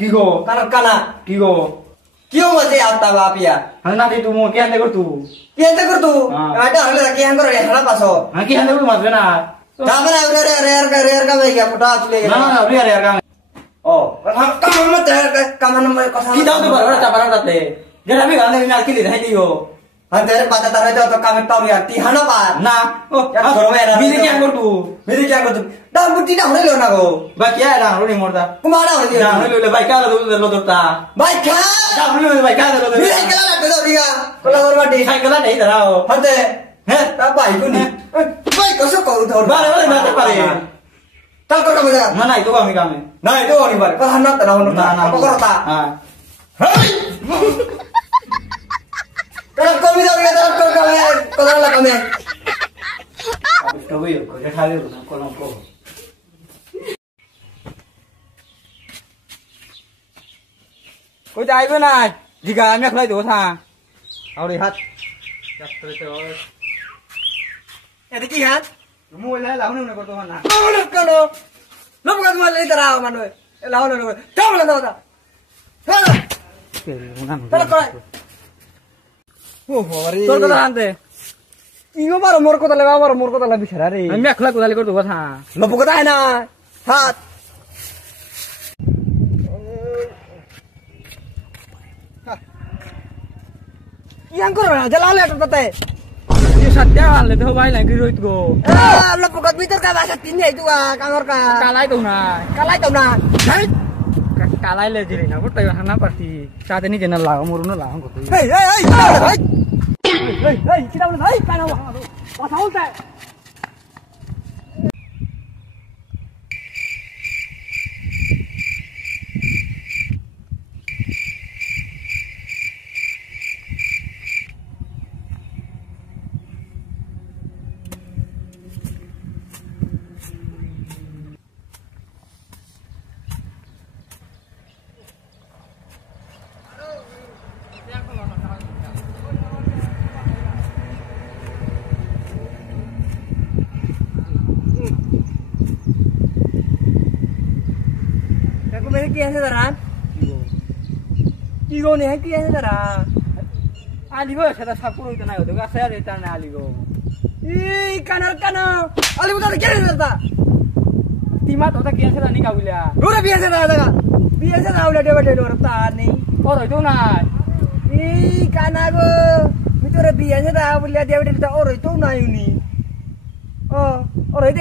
কি গো কানা কানা কি গো কিও মজে आता बापिया না তুই তুমি কি আনতে কর তুই কি এতে কর তু এটা হলে কি আন করে হানা পাসো কি আনতে কর মারবে না কামরা রে का भाई क्या मोटा चले না না রে রে কাম ও কাম মত কামান মে কথা কি দাও তো বড় চাপারা রাতে যেটা আমি গানে না কি দিই দিও अंदर पता तारे तो काम ताऊ यार ती हाना पा না ও घरो में रहना বিদে কি আন কর তুই मेरे क्या कर तू डा बुटी ना होले ना गो বা কি আরা রনি মরদা कुमारा होले না হইলো লে ভাই কালা লো দরতা भाई खा না হইলো ভাই কালা লো मेरे क्या लगता है दिया कोला और बाटी সাইকেল নাই দাও हते হ্যাঁ ता भाई को नहीं भाई कैसे करू तो বারে বারে মারতে পারে चल कर मजा না নাই তো আমি কামে ना itu नहीं बार कहा ना तना होनो না না apa करता হ্যাঁ kalau kau bisa lihat kau kau kau lah kami তো বই কো খাবে না কলম কো কই যাইবে না জিগা আমি খলাই দেব থা আউরি হাত চাপতে তো ada kihan মোবাইল লাউনে মনে করতে না kau kau lo bukan malah itu rawa manu lawan lawan kau lah tahu tak salah salah kau oh hari তোর কথা আনতে ইগো বারো মোর কথা লাগা বারো মোর কথা লাগি সারা রে আমি একলা কোদালি করতে কথা লব কথা হয় না হাত yang kau orang jalan lihat kata ये सत्या वाले तो भाई लगी रोहित को lep bukat meter ka bahasa tinnya itu kamar ka कालाई तो ना kalai tau na कालाई ले जिरे ना बट हना परती साथ नहीं जन लाओ मुरुनो लाओ को hei hei hei hei hei kita boleh hei kana wa tahu tak aku mere kian sedaran igo ne kian sedaran आली गो सेटा सापुर होइतो ना होतो गासा रेता ना आली गो ih kanar kana ali bukan kian sedaran तीमा तो ता किया सेटा नहीं काबिला udah biasa dah biasa dah udah dia dua ratus nih और होइतो ना ih kana go itu udah biasa dah boleh dia udah orang itu na ini oh orang itu